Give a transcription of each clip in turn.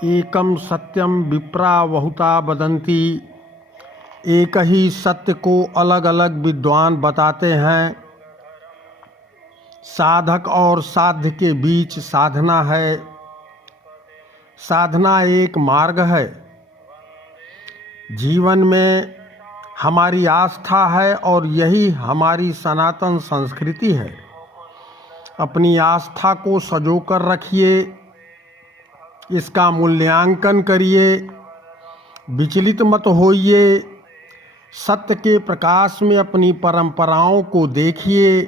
एकम सत्यम विप्रा बहुता वदन्ति। एक ही सत्य को अलग अलग विद्वान बताते हैं। साधक और साध्य के बीच साधना है। साधना एक मार्ग है। जीवन में हमारी आस्था है और यही हमारी सनातन संस्कृति है। अपनी आस्था को सजो कर रखिए, इसका मूल्यांकन करिए, विचलित मत होइए। सत्य के प्रकाश में अपनी परंपराओं को देखिए।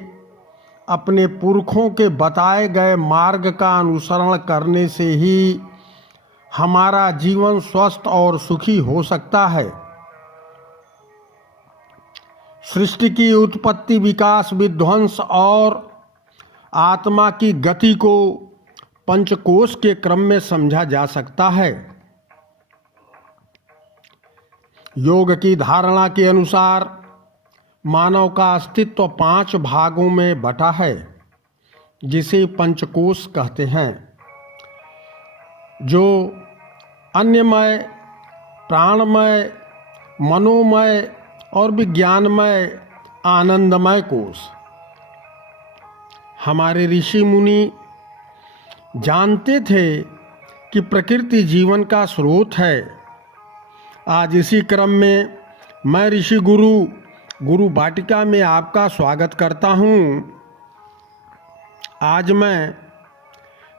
अपने पुरखों के बताए गए मार्ग का अनुसरण करने से ही हमारा जीवन स्वस्थ और सुखी हो सकता है। सृष्टि की उत्पत्ति, विकास, विध्वंस और आत्मा की गति को पंचकोश के क्रम में समझा जा सकता है। योग की धारणा के अनुसार मानव का अस्तित्व 5 भागों में बटा है, जिसे पंचकोश कहते हैं, जो अन्नमय, प्राणमय, मनोमय और विज्ञानमय आनंदमय कोश। हमारे ऋषि मुनि जानते थे कि प्रकृति जीवन का स्रोत है। आज इसी क्रम में मैं ऋषि गुरु वाटिका में आपका स्वागत करता हूँ। आज मैं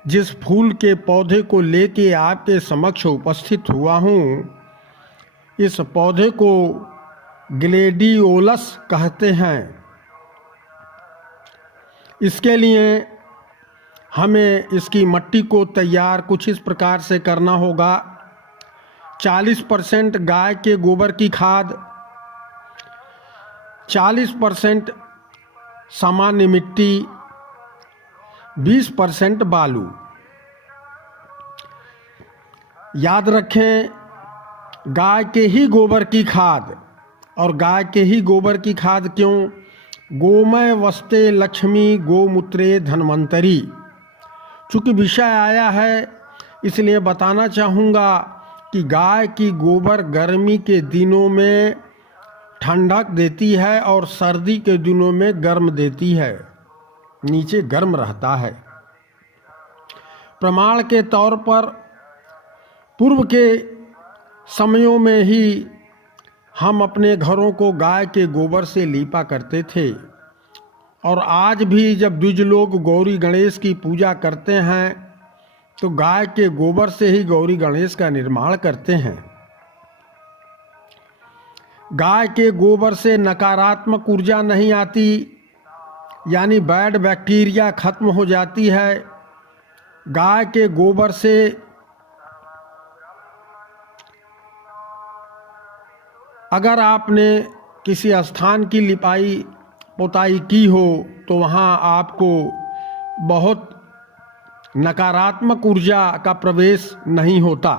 जिस फूल के पौधे को लेके आपके समक्ष उपस्थित हुआ हूँ, इस पौधे को ग्लेडियोलस कहते हैं। इसके लिए हमें इसकी मट्टी को तैयार कुछ इस प्रकार से करना होगा। 40% गाय के गोबर की खाद, 40% सामान्य मिट्टी, 20% बालू। याद रखें, गाय के ही गोबर की खाद। और गाय के ही गोबर की खाद क्यों? गोमय वस्ते लक्ष्मी गोमूत्रे धन्वंतरी। चूँकि विषय आया है, इसलिए बताना चाहूँगा कि गाय की गोबर गर्मी के दिनों में ठंडक देती है और सर्दी के दिनों में गर्म देती है, नीचे गर्म रहता है। प्रमाण के तौर पर पूर्व के समयों में ही हम अपने घरों को गाय के गोबर से लीपा करते थे। और आज भी जब द्विज लोग गौरी गणेश की पूजा करते हैं तो गाय के गोबर से ही गौरी गणेश का निर्माण करते हैं। गाय के गोबर से नकारात्मक ऊर्जा नहीं आती, यानी बैड बैक्टीरिया खत्म हो जाती है। गाय के गोबर से अगर आपने किसी स्थान की लिपाई पोताई की हो तो वहाँ आपको बहुत नकारात्मक ऊर्जा का प्रवेश नहीं होता।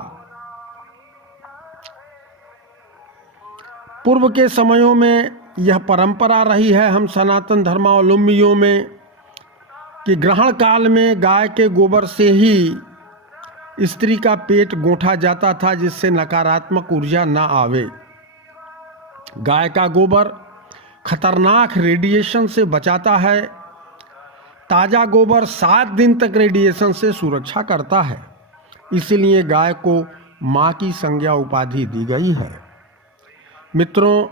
पूर्व के समयों में यह परंपरा रही है हम सनातन धर्मावलंबियों में कि ग्रहण काल में गाय के गोबर से ही स्त्री का पेट गोंठा जाता था, जिससे नकारात्मक ऊर्जा ना आवे। गाय का गोबर खतरनाक रेडिएशन से बचाता है। ताज़ा गोबर 7 दिन तक रेडिएशन से सुरक्षा करता है। इसलिए गाय को माँ की संज्ञा उपाधि दी गई है। मित्रों,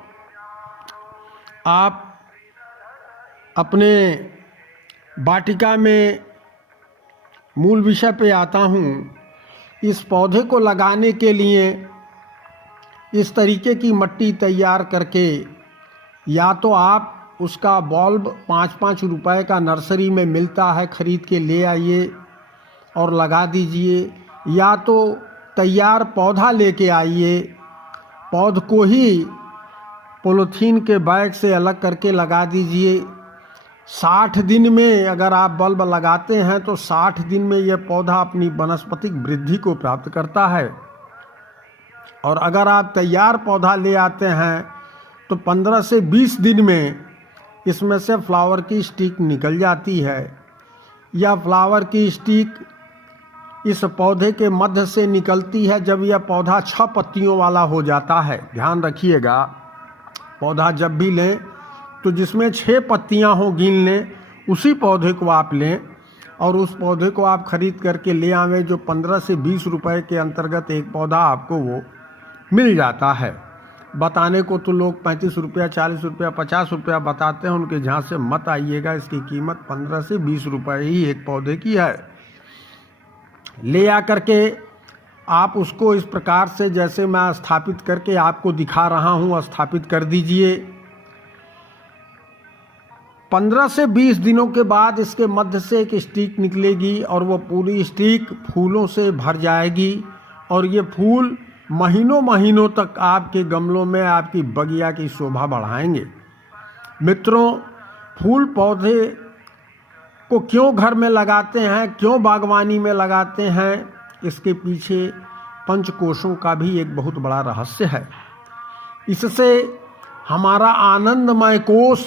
आप अपने वाटिका में मूल विषय पे आता हूँ। इस पौधे को लगाने के लिए इस तरीके की मट्टी तैयार करके, या तो आप उसका बल्ब 5-5 रुपए का नर्सरी में मिलता है, खरीद के ले आइए और लगा दीजिए, या तो तैयार पौधा लेके आइए, पौध को ही पॉलीथीन के बैग से अलग करके लगा दीजिए। 60 दिन में अगर आप बल्ब लगाते हैं तो 60 दिन में यह पौधा अपनी वनस्पतिक वृद्धि को प्राप्त करता है। और अगर आप तैयार पौधा ले आते हैं तो 15 से 20 दिन में इसमें से फ्लावर की स्टिक निकल जाती है। यह फ्लावर की स्टिक इस पौधे के मध्य से निकलती है। जब यह पौधा 6 पत्तियों वाला हो जाता है, ध्यान रखिएगा, पौधा जब भी लें तो जिसमें 6 पत्तियां हों गिन लें, उसी पौधे को आप लें और उस पौधे को आप खरीद करके ले आवें, जो 15 से 20 रुपए के अंतर्गत एक पौधा आपको वो मिल जाता है। बताने को तो लोग 35 रुपया, 40 रुपया, 50 रुपया बताते हैं, उनके जहाँ से मत आइएगा। इसकी कीमत 15 से 20 रुपये ही एक पौधे की है। ले आकर के आप उसको इस प्रकार से, जैसे मैं स्थापित करके आपको दिखा रहा हूँ, स्थापित कर दीजिए। 15 से 20 दिनों के बाद इसके मध्य से एक स्टिक निकलेगी और वो पूरी स्टिक फूलों से भर जाएगी और ये फूल महीनों महीनों तक आपके गमलों में आपकी बगिया की शोभा बढ़ाएंगे। मित्रों, फूल पौधे को क्यों घर में लगाते हैं, क्यों बागवानी में लगाते हैं, इसके पीछे पंचकोशों का भी एक बहुत बड़ा रहस्य है। इससे हमारा आनंदमय कोश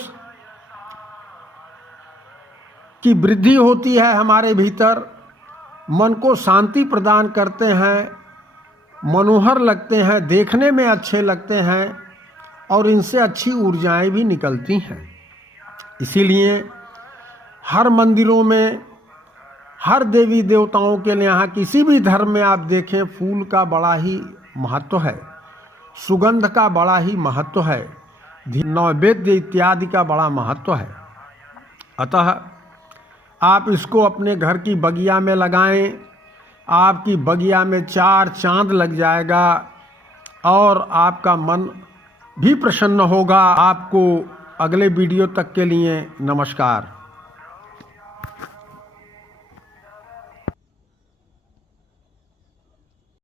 की वृद्धि होती है, हमारे भीतर मन को शांति प्रदान करते हैं, मनोहर लगते हैं, देखने में अच्छे लगते हैं और इनसे अच्छी ऊर्जाएं भी निकलती हैं। इसीलिए हर मंदिरों में, हर देवी देवताओं के लिए, यहाँ किसी भी धर्म में आप देखें, फूल का बड़ा ही महत्व है, सुगंध का बड़ा ही महत्व है, नैवेद्य इत्यादि का बड़ा महत्व है। अतः आप इसको अपने घर की बगिया में लगाएं, आपकी बगिया में 4 चांद लग जाएगा और आपका मन भी प्रसन्न होगा। आपको अगले वीडियो तक के लिए नमस्कार।